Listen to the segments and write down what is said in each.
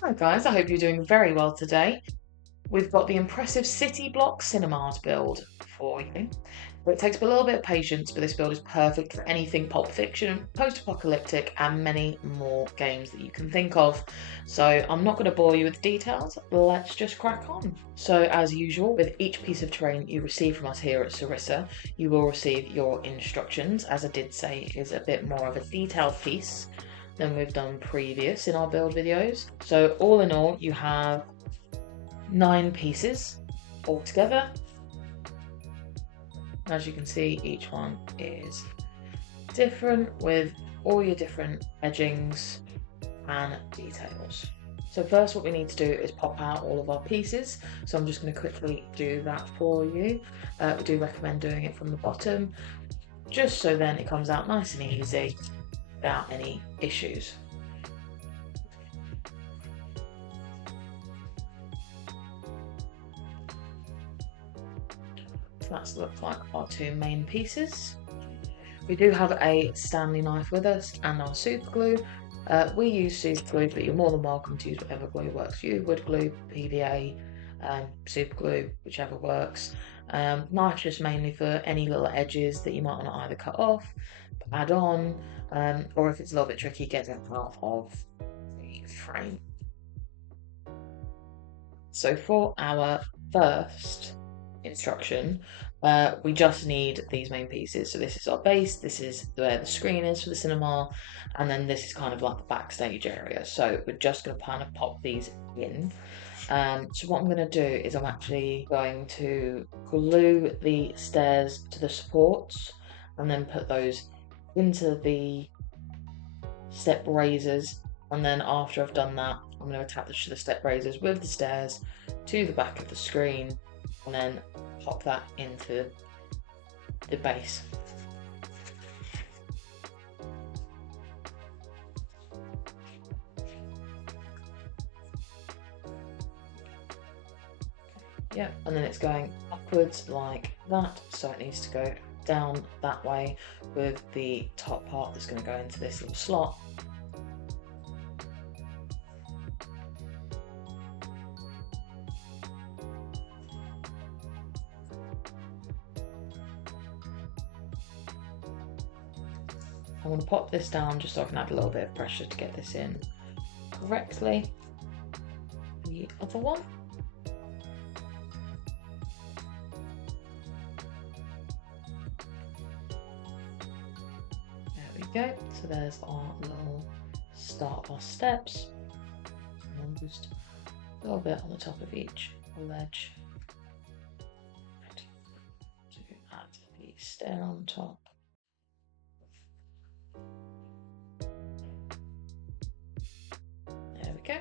Hi guys, I hope you're doing very well today. We've got the impressive Cityblock cinemas build for you. It takes a little bit of patience, but this build is perfect for anything Pulp Fiction, post-apocalyptic, and many more games that you can think of. So I'm not going to bore you with details, let's just crack on. So as usual, with each piece of terrain you receive from us here at Sarissa, you will receive your instructions. As I did say, is a bit more of a detailed piece than we've done previous in our build videos. So all in all, you have 9 pieces altogether. As you can see, each one is different with all your different edgings and details. So first what we need to do is pop out all of our pieces. So I'm just going to quickly do that for you. We do recommend doing it from the bottom, just so then it comes out nice and easy without any issues. So that's look like our 2 main pieces. We do have a Stanley knife with us and our super glue. We use super glue, but you're more than welcome to use whatever glue works for you. Wood glue, PVA, super glue, whichever works. Knife just mainly for any little edges that you might want to either cut off, add on, or if it's a little bit tricky, get it out of the frame. So for our first instruction, we just need these main pieces. So this is our base, this is where the screen is for the cinema, and then this is kind of like the backstage area. So we're just going to kind of pop these in. So what I'm going to do is I'm actually going to glue the stairs to the supports and then put those into the step raisers, and then after I've done that, I'm going to attach the step raisers with the stairs to the back of the screen and then pop that into the base. Yeah, and then it's going upwards like that, so it needs to go down that way with the top part that's going to go into this little slot. I'm going to pop this down just so I can add a little bit of pressure to get this in correctly. The other one. There we go. So there's our little start of our steps. And then just a little bit on the top of each ledge to add the stair on top. There we go.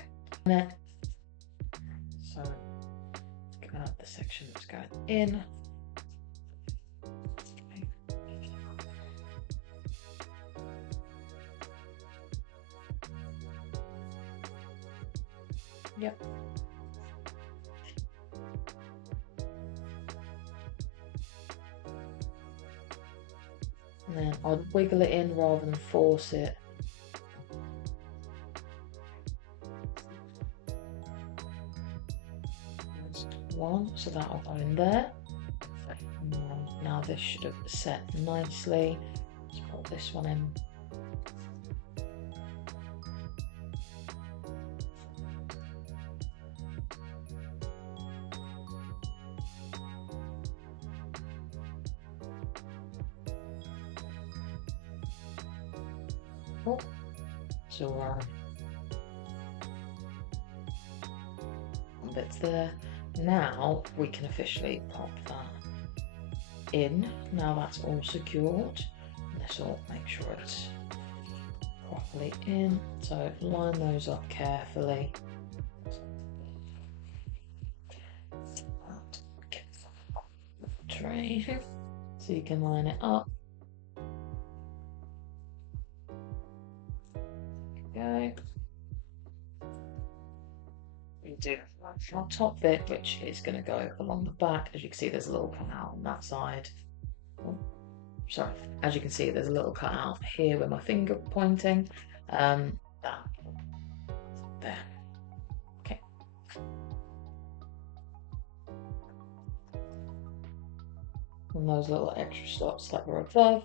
And then, so the section that's going in. Yep. And then I'd wiggle it in rather than force it. There's one, so that'll go in there. Now this should have set nicely. Let's put this one in. Oh, so bits there. Now we can officially pop that in. Now that's all secured. This will make sure it's properly in. So line those up carefully. Tray so you can line it up. There we go. We do our top bit, which is going to go along the back. As you can see, there's a little cutout on that side. Oh, sorry, as you can see, there's a little cutout here with my finger pointing. That there. And those little extra slots that were above,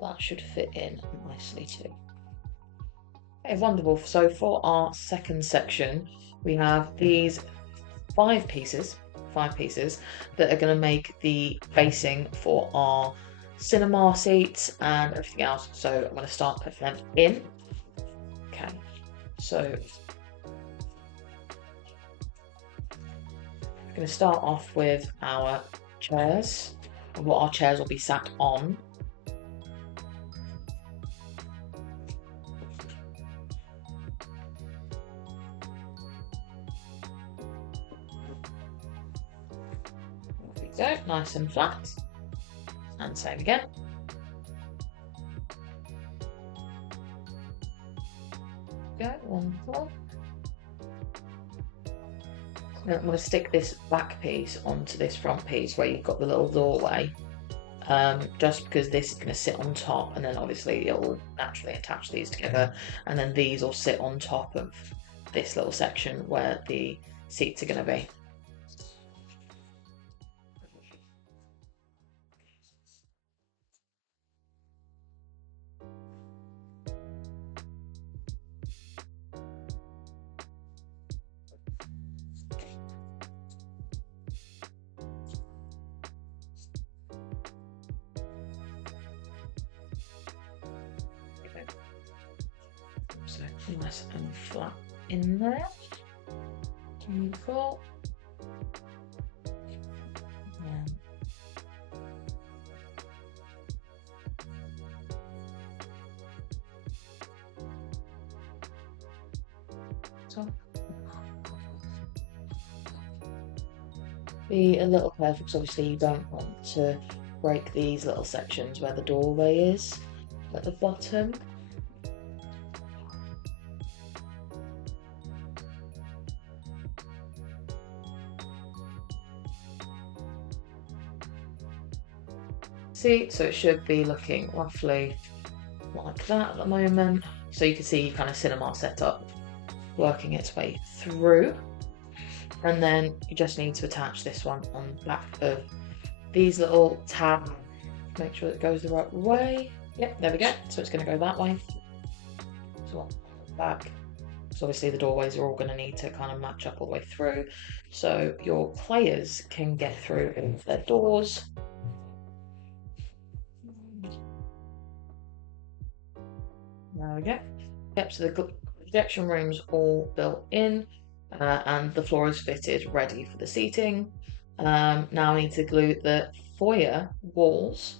that should fit in nicely too. Okay, wonderful. So for our second section, we have these five pieces that are going to make the facing for our cinema seats and everything else. So I'm going to start putting them in. Okay, so we're going to start off with our chairs and what our chairs will be sat on. There we go, nice and flat. And same again. Go, wonderful. Now I'm going to stick this back piece onto this front piece where you've got the little doorway, just because this is going to sit on top, and then obviously it'll naturally attach these together, and then these will sit on top of this little section where the seats are going to be. So nice and flat in there. Beautiful. So be a little careful because obviously you don't want to break these little sections where the doorway is at the bottom. See, so it should be looking roughly like that at the moment. So you can see kind of cinema setup working its way through. And then you just need to attach this one on the back of these little tabs. Make sure it goes the right way. Yep, there we go. So it's going to go that way. So on the back. So obviously the doorways are all going to need to kind of match up all the way through. So your players can get through into their doors. There we go. Yep, so the projection room's all built in, and the floor is fitted, ready for the seating. Now I need to glue the foyer walls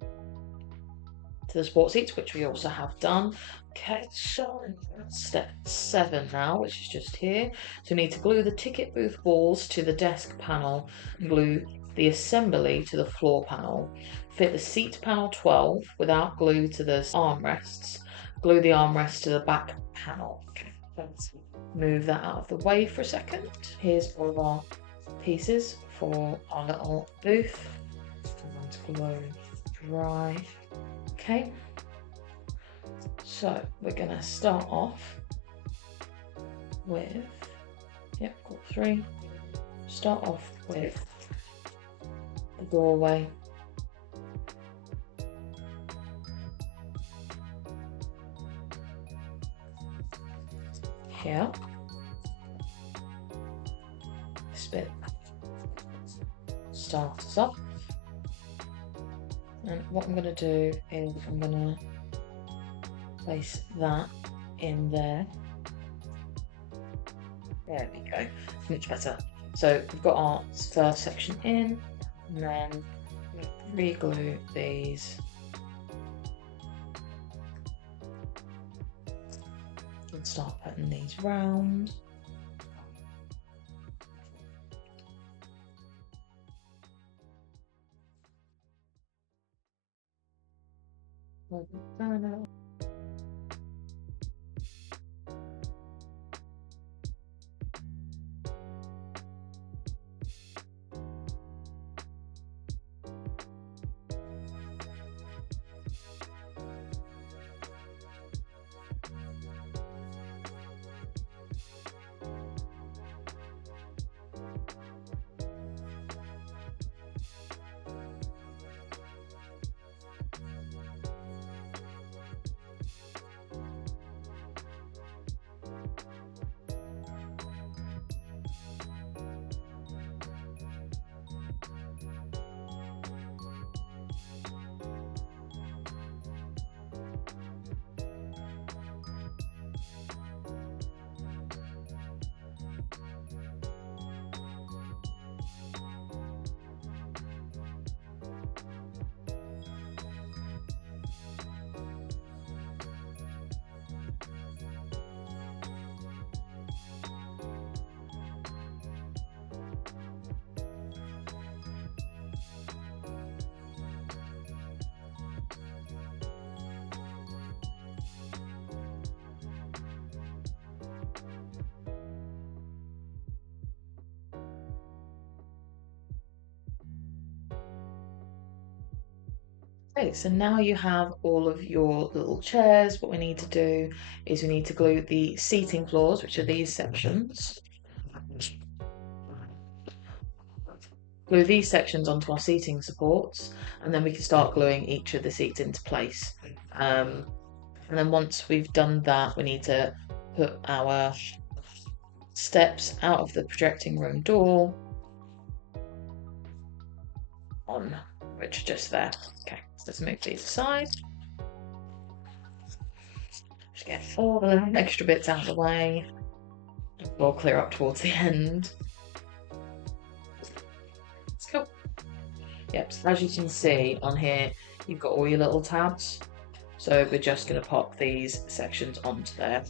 to the sport seats, which we also have done. Okay, so step 7 now, which is just here. So we need to glue the ticket booth walls to the desk panel, glue the assembly to the floor panel, fit the seat panel 12 without glue to the armrests, glue the armrest to the back panel. Okay, let's move that out of the way for a second. Here's all of our pieces for our little booth. I'm going to blow dry. Okay, so we're going to start off with, yep, got 3. Start off with the doorway. Here. This bit starts us off. And what I'm going to do is I'm going to place that in there. There we go, much better. So we've got our first section in, and then re-glue these. And start putting these round. Okay, so now you have all of your little chairs. What we need to do is we need to glue the seating floors, which are these sections. Glue these sections onto our seating supports, and then we can start gluing each of the seats into place. And then once we've done that, we need to put our steps out of the projecting room door on, which are just there. Okay, so let's move these aside. Just get all the extra bits out of the way. We'll clear up towards the end. Let's go. Yep, so as you can see on here, you've got all your little tabs. So we're just going to pop these sections onto there.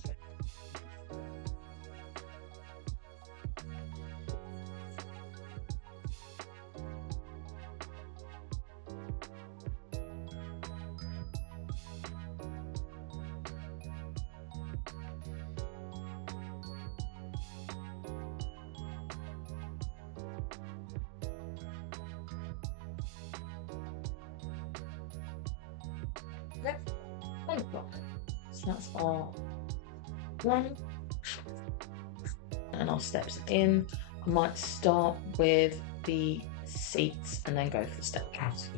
Yep, wonderful. So that's our one. And our steps in. I might start with the seats and then go for the step counts.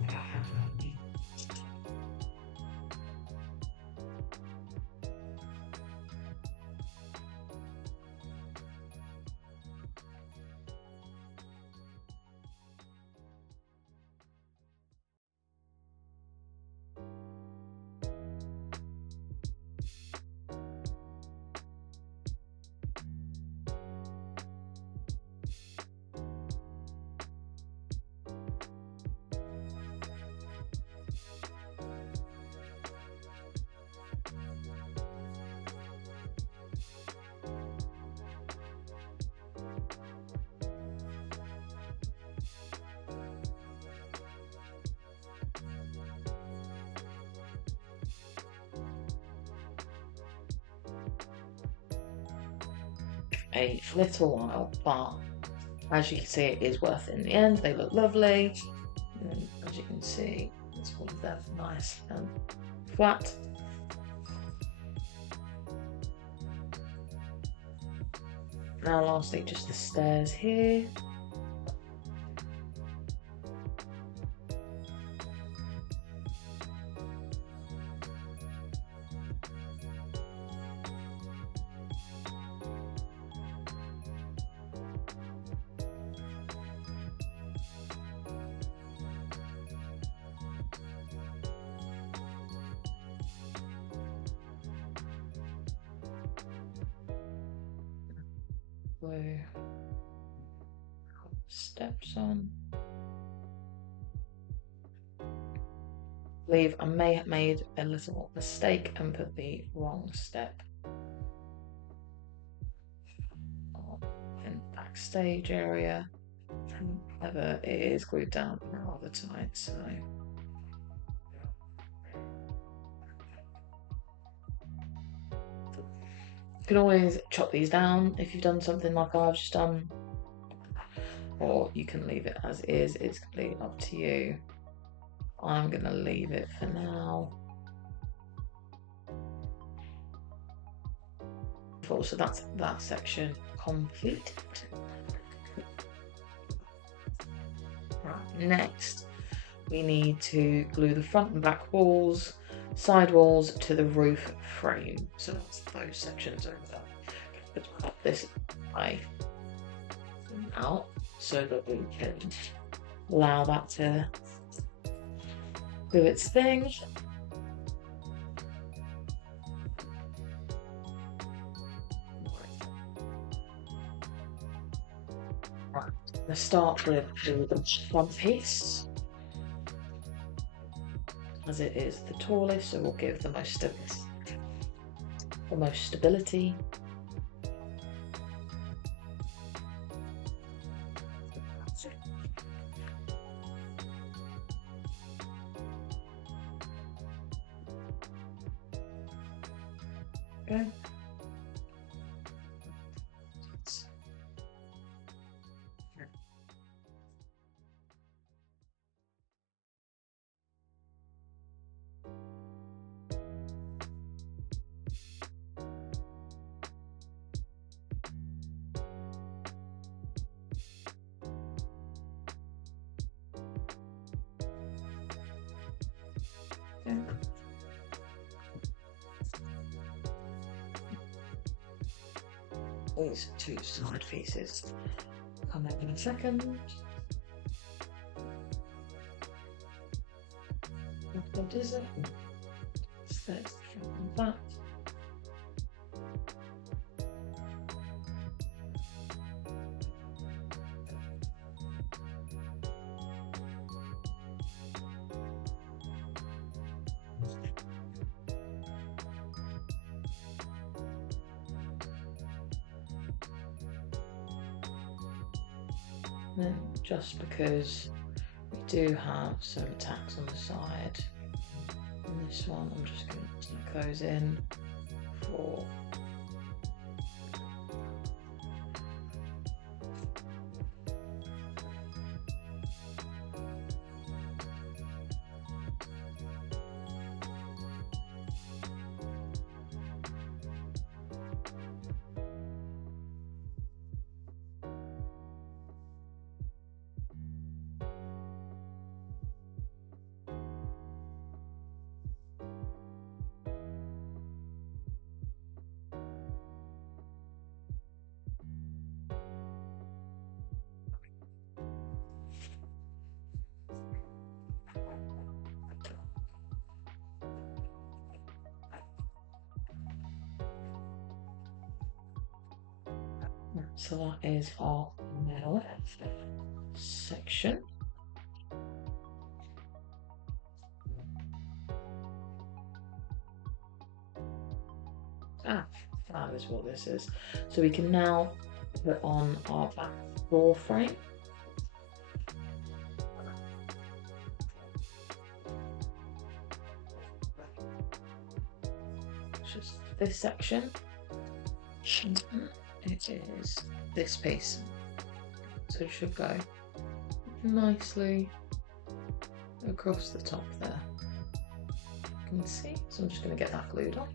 A little while, but as you can see, it is worth it in the end. They look lovely, and as you can see, it's all of them nice and flat. Now lastly, just the stairs here. Glue steps on. I believe I may have made a little mistake and put the wrong step in the backstage area. However, it is glued down rather tight, so you can always chop these down if you've done something like I've just done, or you can leave it as is. It's completely up to you. I'm going to leave it for now. So that's that section complete. Right, next we need to glue the front and back walls, side walls to the roof frame. So that's those sections over there. Let's pop this out so that we can allow that to do its thing. Right, let's start with the front piece, as it is the tallest, so we'll give the most stability. Okay. Okay. These two side pieces come up in a second. What is it? Let's try that. Then, just because we do have some attacks on the side, on this one, I'm just going to stick those in for so that is our middle section. That is what this is. So we can now put on our back door frame. Just this section. It is this piece. So it should go nicely across the top there. You can see. So I'm just going to get that glued on.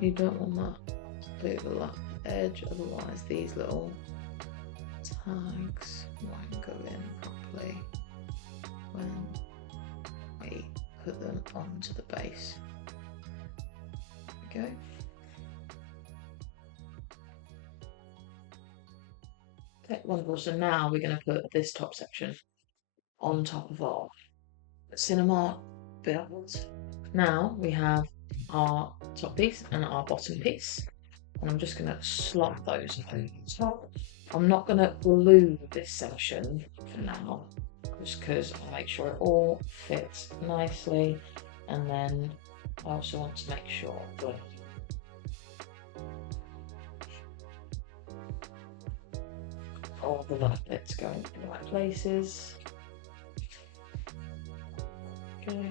You don't want that to overlap the edge, otherwise these little tags won't go in properly when we put them onto the base. There we go. Okay, wonderful. So now we're going to put this top section on top of our cinema build. Now we have our top piece and our bottom piece, and I'm just going to slot those over the top. I'm not going to glue this section for now, just because I'll make sure it all fits nicely, and then I also want to make sure that all the little bits go in the right places. Okay.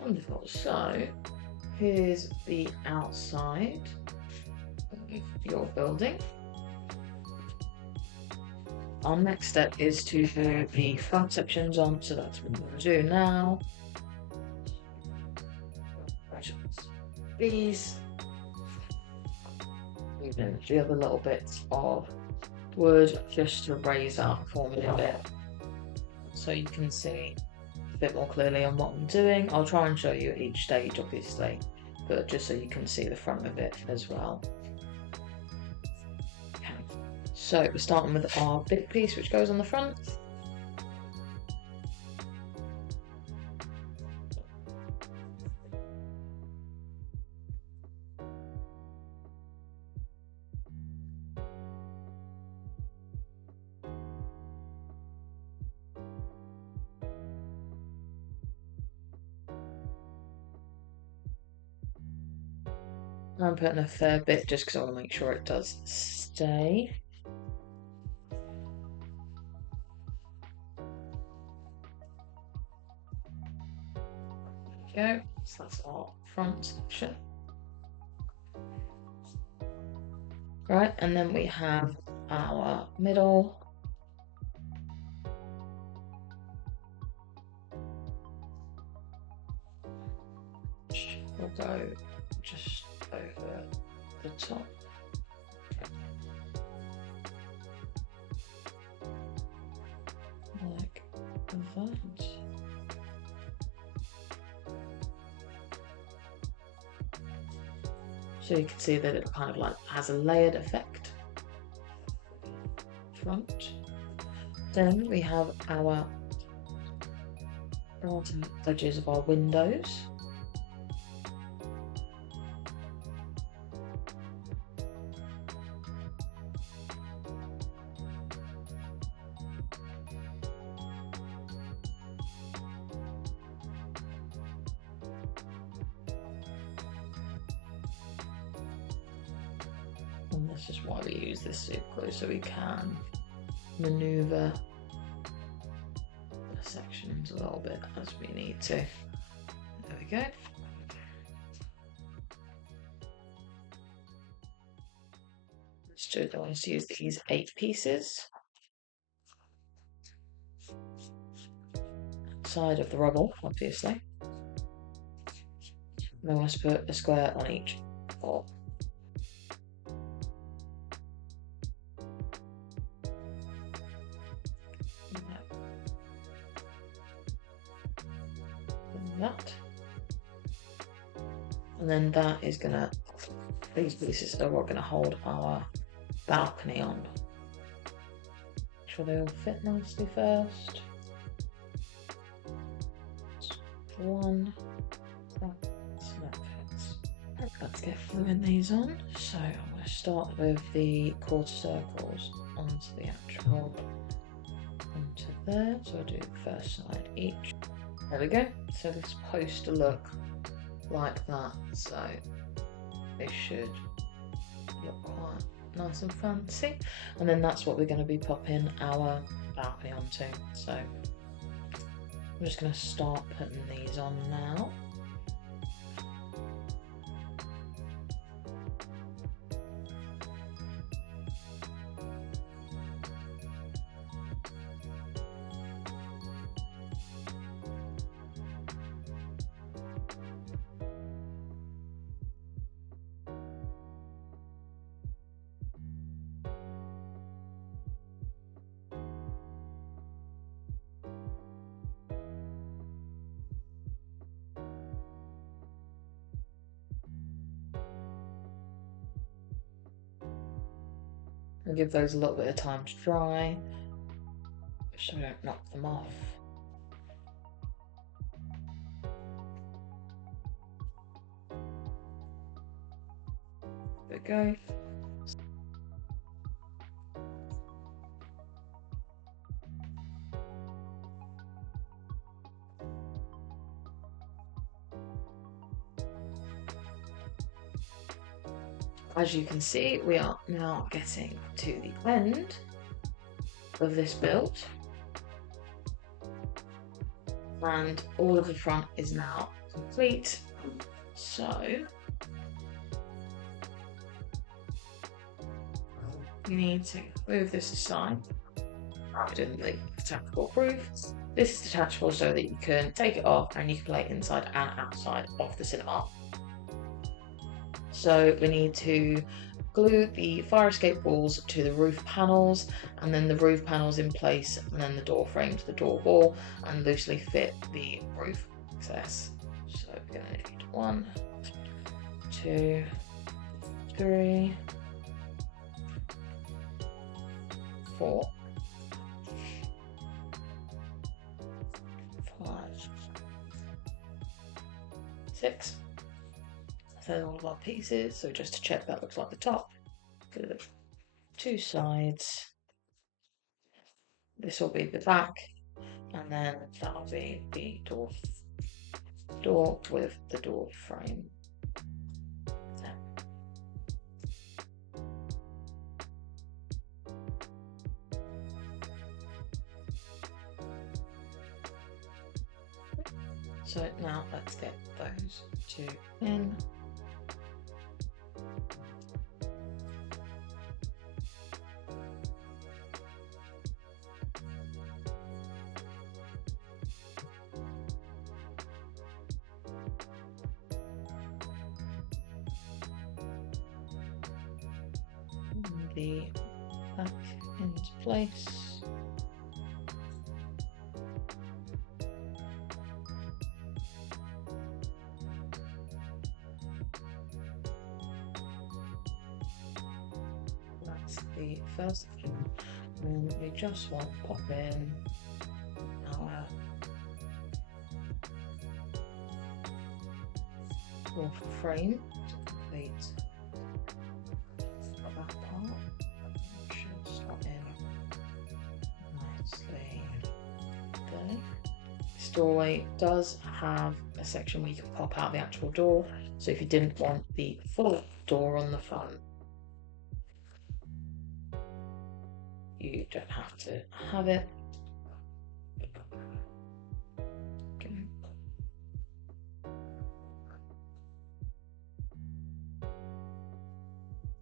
Wonderful. So here's the outside of your building. Our next step is to do the front sections on, so that's what we're going to do now. These, even the other little bits of wood just to raise up for me a bit, so you can see a bit more clearly on what I'm doing. I'll try and show you at each stage, obviously, but just so you can see the front of it as well. Okay. So we're starting with our big piece, which goes on the front. I'm putting a fair bit just because I want to make sure it does stay. There we go. So that's our front section. Right, and then we have our middle. will go just over the top. Like that. So you can see that it kind of like has a layered effect. Front. Then we have our edges of our windows. And this is why we use this super glue, so we can maneuver the sections a little bit as we need to. There we go. Let's do it. I want to use these 8 pieces. Side of the rubble, obviously. And I want to put a square on each four. That, and then that is gonna, these pieces are what gonna hold our balcony on. Make sure they all fit nicely first. One, that fits. Let's get gluing these on. So I'm going to start with the quarter circles onto the actual, onto there. So I'll do the first side each. There we go. So they're supposed to look like that. So they should look quite nice and fancy. And then that's what we're going to be popping our balcony onto. So I'm just going to start putting these on now. And give those a little bit of time to dry, so we don't knock them off. There we go. As you can see, we are now getting to the end of this build, and all of the front is now complete. So we need to move this aside. I didn't leave detachable proof. This is detachable so that you can take it off and you can play it inside and outside of the cinema. So we need to glue the fire escape walls to the roof panels, and then the roof panels in place, and then the door frame to the door wall, and loosely fit the roof access. So we're going to need 1, 2, 3, 4, 5, 6. So all of our pieces, so just to check that looks like the top. The 2 sides. This will be the back, and then that'll be the door with the door frame. So now let's get those 2 in. the back into place. That's the first thing. And we just want to pop in our frame to complete that part. Should slot in nicely there. This doorway does have a section where you can pop out the actual door, so if you didn't want the full door on the front, you don't have to have it. Okay.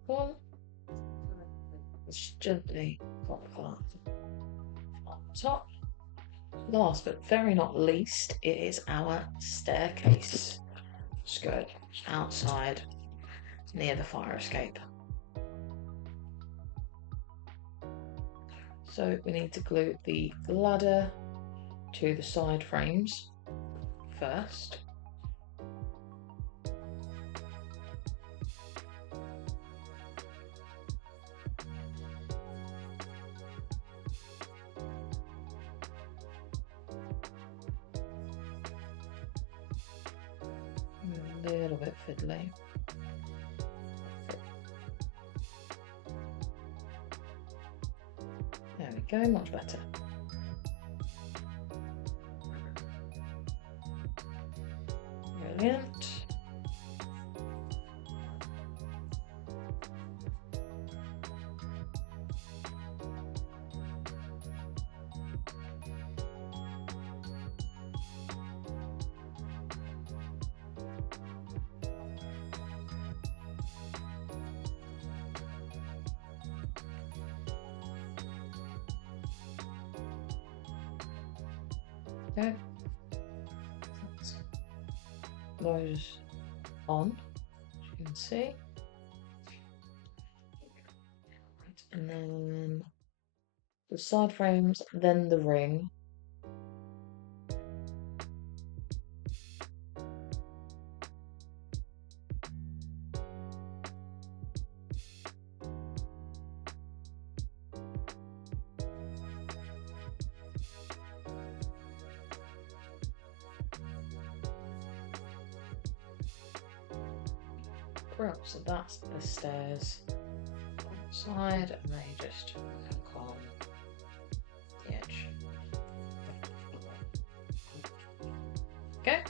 Well, let's gently pop that on top. Last but very not least, it is our staircase. Let's go outside near the fire escape. So we need to glue the ladder to the side frames first. A little bit fiddly. There we go, much better. Brilliant. Okay, those on, as you can see, and then the side frames, then the ring. So that's the stairs side, and they just hook on the edge. Okay.